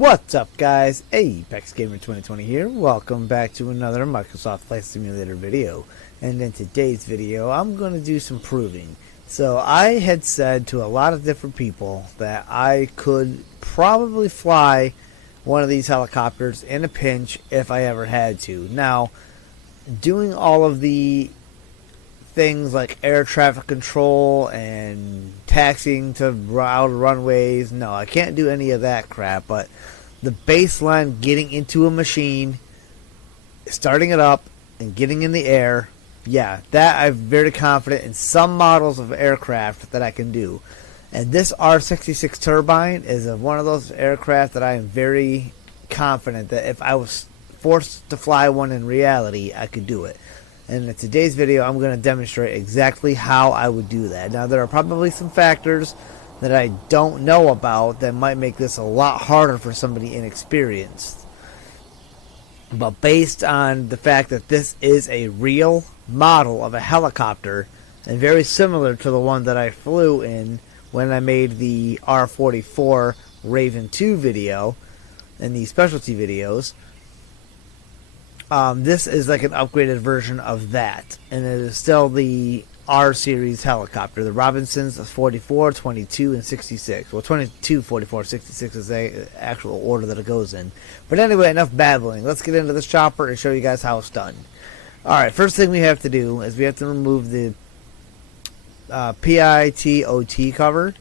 What's up, guys? Apex Gamer 2020 here. Welcome back to another Microsoft Flight Simulator video. And in today's video, I'm going to do some proving. So I had said to a lot of different people that I could probably fly one of these helicopters in a pinch if I ever had to. Now, doing all of the things like air traffic control and taxiing to outer runways, no, I can't do any of that crap, but the baseline getting into a machine, starting it up and getting in the air, yeah, that I'm very confident in some models of aircraft that I can do. And this R66 turbine is one of those aircraft that I am very confident that if I was forced to fly one in reality, I could do it. And in today's video, I'm going to demonstrate exactly how I would do that. Now, there are probably some factors that I don't know about that might make this a lot harder for somebody inexperienced. But based on the fact that this is a real model of a helicopter, and very similar to the one that I flew in when I made the R44 Raven 2 video and the specialty videos, this is like an upgraded version of that, and it is still the R series helicopter. The Robinsons 44, 22, and 66. Well, 22, 44, 66 is the actual order that it goes in. But anyway, enough babbling. Let's get into this chopper and show you guys how it's done. Alright, first thing we have to do is we have to remove the PITOT cover.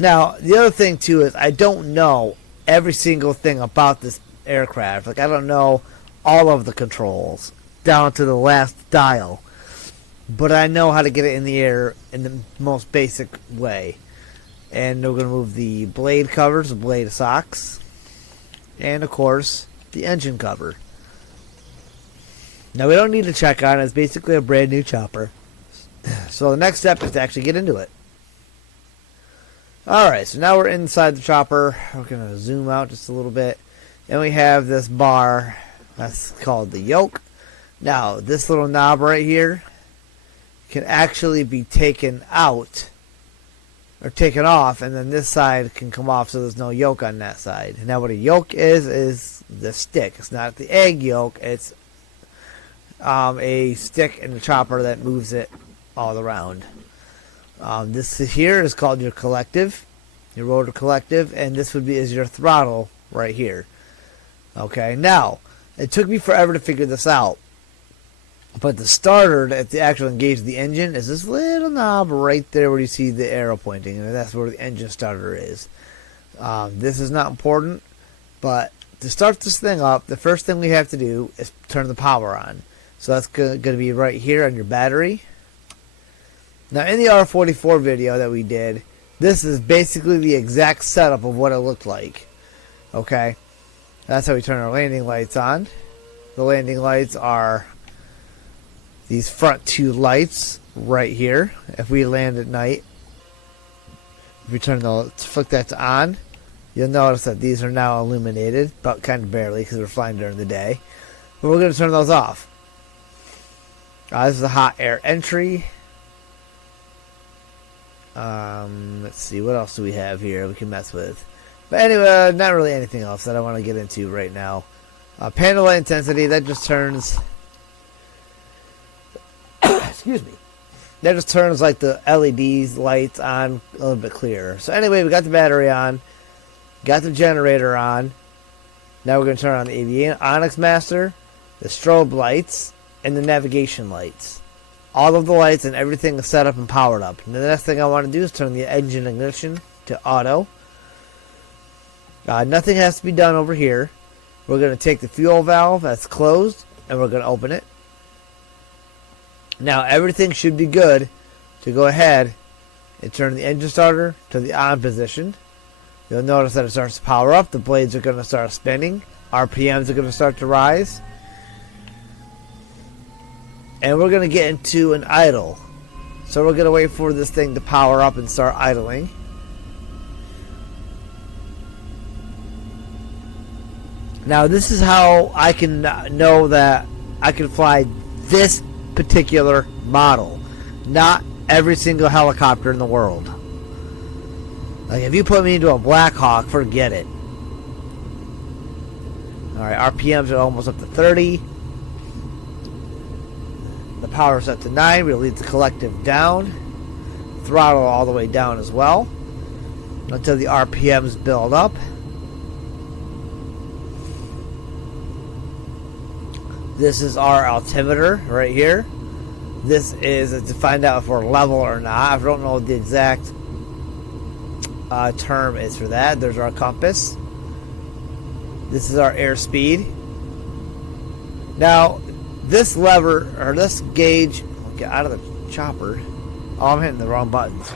Now, the other thing too is I don't know every single thing about this aircraft. Like, I don't know all of the controls down to the last dial, but I know how to get it in the air in the most basic way. And we're going to move the blade covers, the blade socks, and of course the engine cover. Now, we don't need to check on it. It's basically a brand new chopper. So the next step is to actually get into it. Alright, so now we're inside the chopper. We're going to zoom out just a little bit. And we have this bar that's called the yoke. Now, this little knob right here can actually be taken out or taken off, and then this side can come off so there's no yoke on that side. Now, what a yoke is the stick. It's not the egg yolk. It's a stick in the chopper that moves it all around. This here is called your collective, your rotor collective, and this is your throttle right here. Okay, now, it took me forever to figure this out, but the starter to actually engage the engine is this little knob right there where you see the arrow pointing, and that's where the engine starter is. This is not important, but to start this thing up, the first thing we have to do is turn the power on. So that's going to be right here on your battery. Now, in the R44 video that we did, this is basically the exact setup of what it looked like. Okay? That's how we turn our landing lights on. The landing lights are these front two lights right here. If we land at night, if we flick that to on, you'll notice that these are now illuminated, but kind of barely because we're flying during the day. But we're going to turn those off. This is a hot air entry. Let's see, what else do we have here we can mess with? But anyway, not really anything else that I want to get into right now. Panel light intensity, that just turns excuse me, that just turns like the LEDs lights on a little bit clearer. So anyway, we got the battery on, got the generator on. Now we're going to turn on the avionics master, the strobe lights, and the navigation lights. All of the lights and everything is set up and powered up. And the next thing I want to do is turn the engine ignition to auto. Nothing has to be done over here. We're going to take the fuel valve that's closed and we're going to open it. Now, everything should be good to go ahead and turn the engine starter to the on position. You'll notice that it starts to power up. The blades are going to start spinning. RPMs are going to start to rise. And we're going to get into an idle. So we're going to wait for this thing to power up and start idling. Now, this is how I can know that I can fly this particular model, not every single helicopter in the world. Like, if you put me into a Black Hawk, forget it. Alright, RPMs are almost up to 30. The power's up to 9. We'll leave the collective down. Throttle all the way down as well, until the RPMs build up. This is our altimeter right here. This is to find out if we're level or not. I don't know what the exact term is for that. There's our compass. This is our airspeed. Now, this lever, or this gauge, I'll get out of the chopper. Oh, I'm hitting the wrong buttons.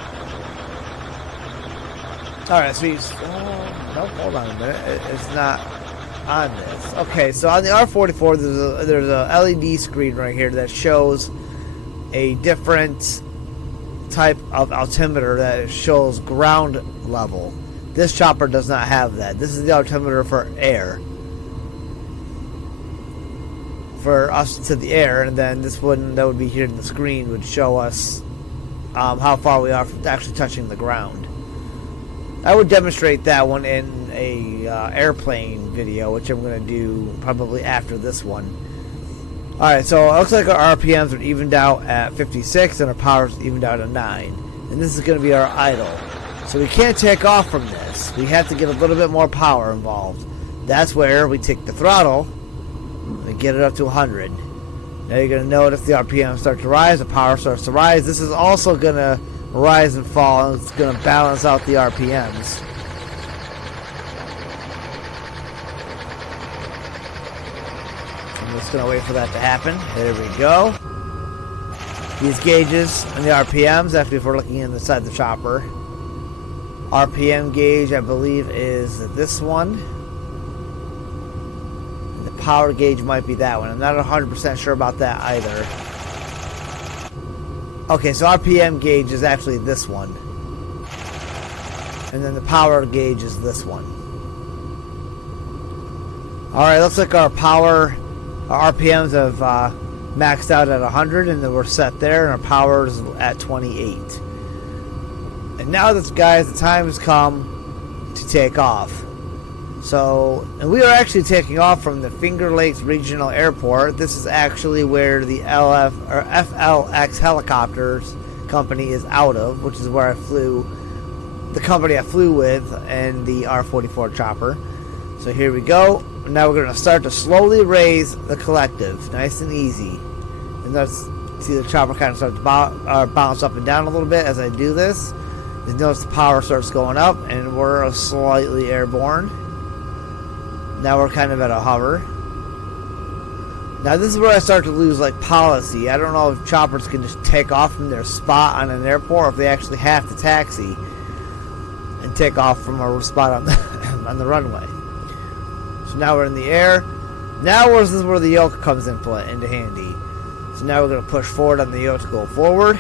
Alright, so nope, hold on a minute. It's not on this. Okay, so on the R44, there's a LED screen right here that shows a different type of altimeter that shows ground level. This chopper does not have that. This is the altimeter for air. For us to the air, and then this one that would be here in the screen would show us how far we are from actually touching the ground. I would demonstrate that one in a airplane video, which I'm going to do probably after this one. Alright, so it looks like our RPMs are evened out at 56 and our power's evened out at 9. And this is going to be our idle. So we can't take off from this. We have to get a little bit more power involved. That's where we take the throttle and get it up to 100. Now you're going to notice the RPM start to rise, the power starts to rise. This is also going to rise and fall, and it's going to balance out the RPMs. I'm just going to wait for that to happen. There we go. These gauges and the RPMs, actually if we're looking inside the chopper, RPM gauge I believe is this one. Power gauge might be that one. I'm not 100% sure about that either. Okay, so RPM gauge is actually this one. And then the power gauge is this one. Alright, looks like our RPMs have maxed out at 100, and then we're set there, and our power is at 28. And now, guys, the time has come to take off. So, and we are actually taking off from the Finger Lakes Regional Airport. This is actually where the FLX helicopters company is out of, which is where I flew, the company I flew with, and the R44 chopper. So here we go. Now we're going to start to slowly raise the collective, nice and easy. And let's see the chopper kind of start to bounce up and down a little bit as I do this. You notice the power starts going up, and we're slightly airborne. Now we're kind of at a hover. Now this is where I start to lose like policy. I don't know if choppers can just take off from their spot on an airport, or if they actually have to taxi and take off from a spot on the on the runway. So now we're in the air. Now this is where the yoke comes into handy. So now we're going to push forward on the yoke to go forward.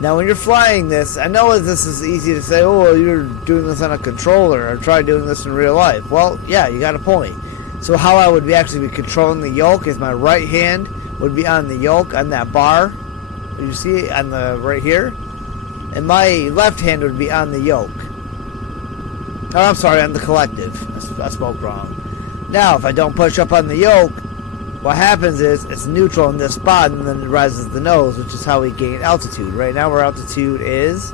Now, when you're flying this, I know this is easy to say, oh, you're doing this on a controller, or try doing this in real life. Well, yeah, you got a point. So how I would actually be controlling the yoke is my right hand would be on the yoke, on that bar. You see on the right here? And my left hand would be on the yoke. Oh, I'm sorry, on the collective. I spoke wrong. Now, if I don't push up on the yoke, what happens is it's neutral in this spot, and then it rises the nose, which is how we gain altitude. Right now, our altitude is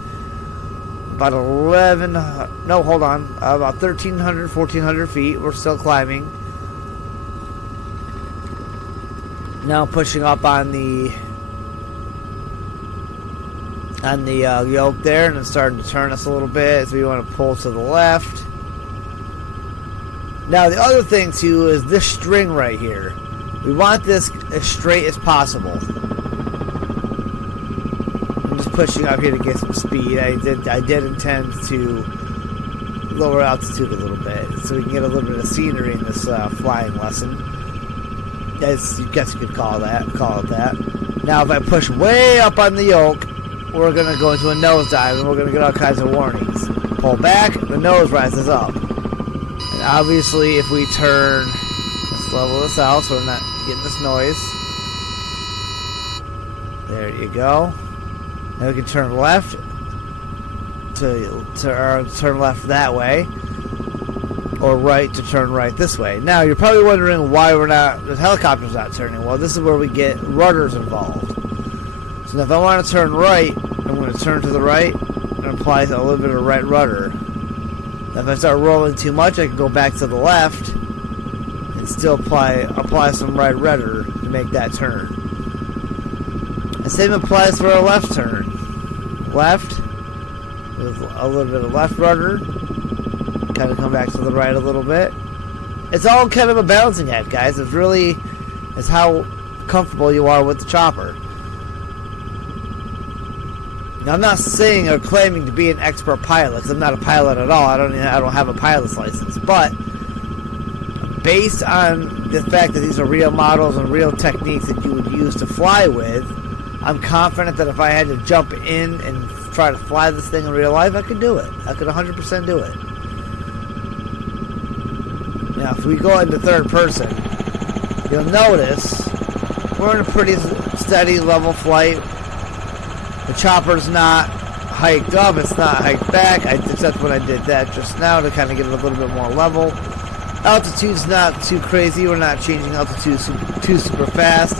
about about 1,300, 1,400 feet. We're still climbing. Now pushing up on the yoke there, and it's starting to turn us a little bit, so we want to pull to the left. Now, the other thing, too, is this string right here. We want this as straight as possible. I'm just pushing up here to get some speed. I did intend to lower altitude a little bit, so we can get a little bit of scenery in this flying lesson. I guess you could call it that. Now, if I push way up on the yoke, we're going to go into a nosedive, and we're going to get all kinds of warnings. Pull back, the nose rises up. And obviously, if we turn... level this out so we're not getting this noise. There you go. Now we can turn left. to turn left that way, or right to turn right this way. Now you're probably wondering why the helicopter's not turning. Well, this is where we get rudders involved. So now if I want to turn right, I'm going to turn to the right and apply a little bit of right rudder. Now if I start rolling too much, I can go back to the left and still apply some right rudder to make that turn. The same applies for a left turn. Left, with a little bit of left rudder, kind of come back to the right a little bit. It's all kind of a balancing act, guys. It's how comfortable you are with the chopper. Now, I'm not saying or claiming to be an expert pilot, because I'm not a pilot at all. I don't have a pilot's license. But based on the fact that these are real models and real techniques that you would use to fly with, I'm confident that if I had to jump in and try to fly this thing in real life, I could do it. I could 100% do it. Now, if we go into third person, you'll notice we're in a pretty steady level flight. The chopper's not hiked up, it's not hiked back, except when I did that just now to kind of get it a little bit more level. Altitude's not too crazy, we're not changing altitude too super fast.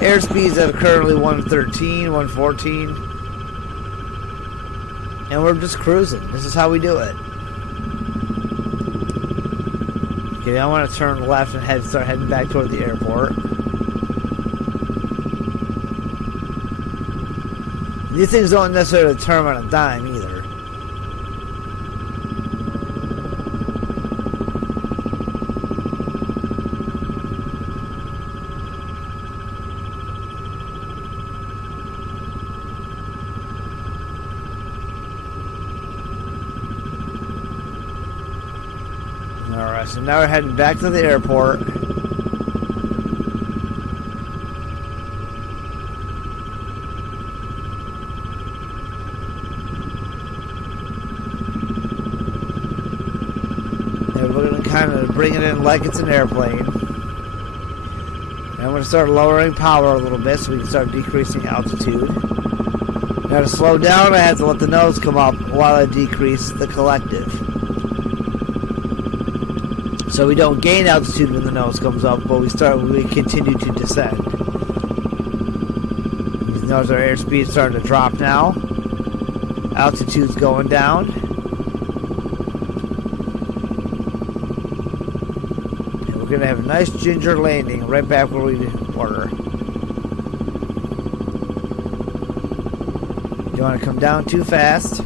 Airspeed's at currently 113, 114. And we're just cruising. This is how we do it. Okay, I want to turn left and start heading back toward the airport. These things don't necessarily turn on a dime either. Alright, so now we're heading back to the airport. And we're going to kind of bring it in like it's an airplane. And I'm going to start lowering power a little bit so we can start decreasing altitude. Now to slow down, I have to let the nose come up while I decrease the collective. So we don't gain altitude when the nose comes up, but we continue to descend. You notice our airspeed is starting to drop now. Altitude's going down. And we're going to have a nice ginger landing right back where we were. You don't want to come down too fast.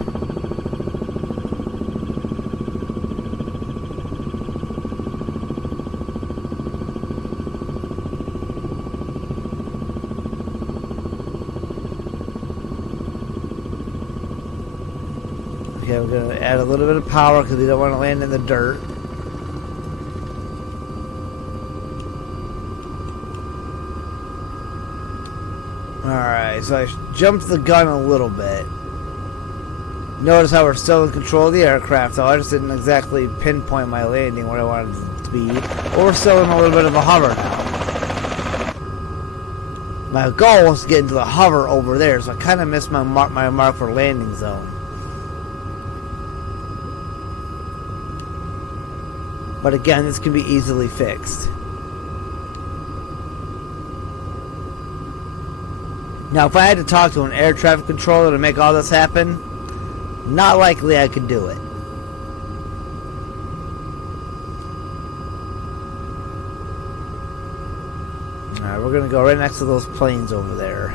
Okay, we're going to add a little bit of power because we don't want to land in the dirt. Alright, so I jumped the gun a little bit. Notice how we're still in control of the aircraft, though I just didn't exactly pinpoint my landing where I wanted it to be. But we're still in a little bit of a hover now. My goal was to get into the hover over there, so I kind of missed my mark for landing zone. But again, this can be easily fixed. Now, if I had to talk to an air traffic controller to make all this happen, not likely I could do it. Alright, we're going to go right next to those planes over there.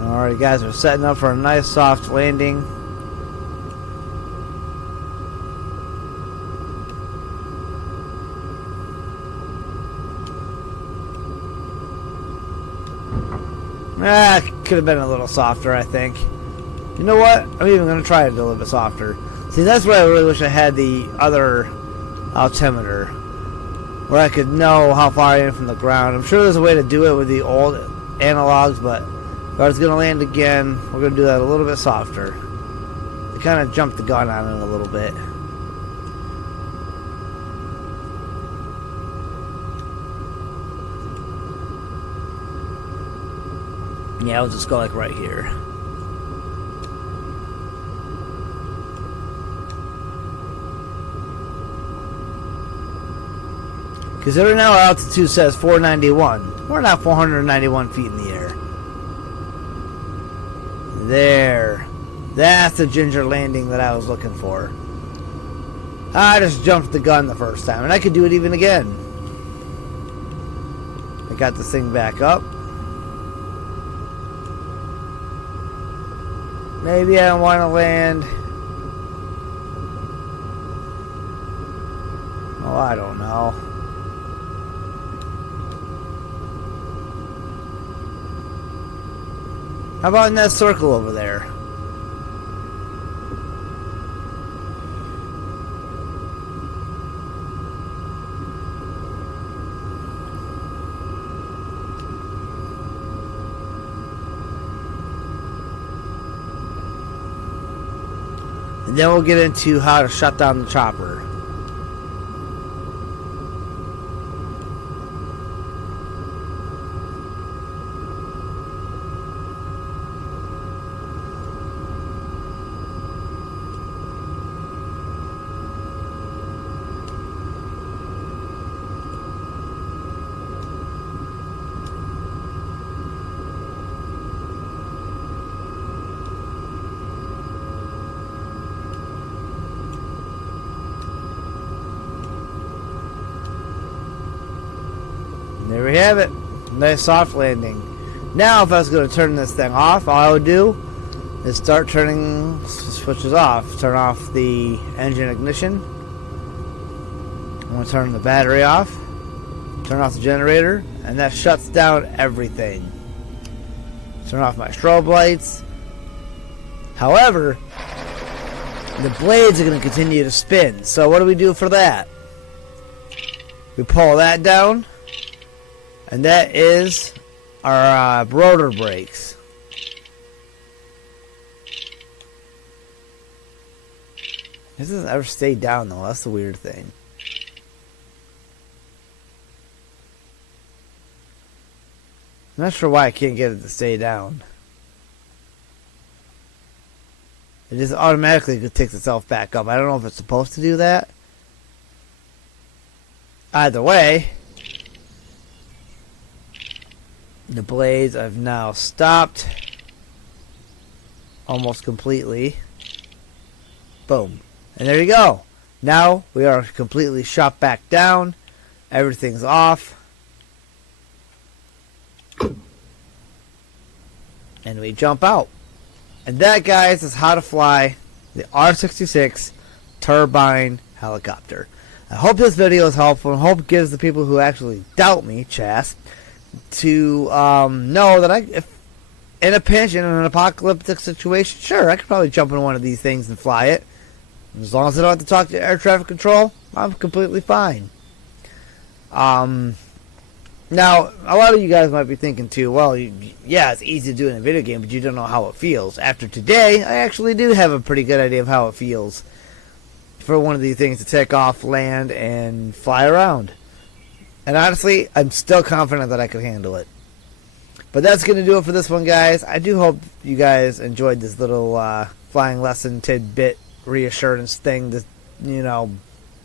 Alright guys, we're setting up for a nice soft landing. Could have been a little softer, I think. You know what? I'm even going to try it a little bit softer. See, that's where I really wish I had the other altimeter, where I could know how far I am from the ground. I'm sure there's a way to do it with the old analogs, but if I was going to land again, we're going to do that a little bit softer. I kind of jumped the gun on it a little bit. Yeah, I'll just go like right here. Considering now our altitude says 491. We're not 491 feet in the air. There. That's the ginger landing that I was looking for. I just jumped the gun the first time, and I could do it even again. I got this thing back up. Maybe I don't want to land. Oh, I don't know. How about in that circle over there? And then we'll get into how to shut down the chopper. There we have it. Nice soft landing. Now if I was going to turn this thing off, all I would do is start turning switches off. Turn off the engine ignition. I'm going to turn the battery off. Turn off the generator. And that shuts down everything. Turn off my strobe lights. However, the blades are going to continue to spin. So what do we do for that? We pull that down. And that is our rotor brakes. This doesn't ever stay down though. That's the weird thing. I'm not sure why I can't get it to stay down. It just automatically takes itself back up. I don't know if it's supposed to do that. Either way, the blades I've now stopped almost completely. Boom. And there you go. Now we are completely shot back down. Everything's off. And we jump out. And that, guys, is how to fly the R-66 turbine helicopter. I hope this video is helpful and hope it gives the people who actually doubt me, Chas, to know that if in a pinch, in an apocalyptic situation, sure, I could probably jump in one of these things and fly it. As long as I don't have to talk to air traffic control, I'm completely fine. Now, a lot of you guys might be thinking too, well, yeah, it's easy to do in a video game, but you don't know how it feels. After today, I actually do have a pretty good idea of how it feels for one of these things to take off, land, and fly around. And honestly, I'm still confident that I could handle it. But that's going to do it for this one, guys. I do hope you guys enjoyed this little flying lesson tidbit reassurance thing to, you know,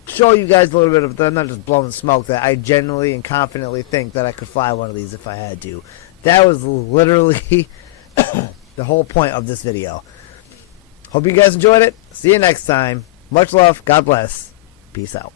show you guys a little bit of that I'm not just blowing smoke, that I genuinely and confidently think that I could fly one of these if I had to. That was literally the whole point of this video. Hope you guys enjoyed it. See you next time. Much love. God bless. Peace out.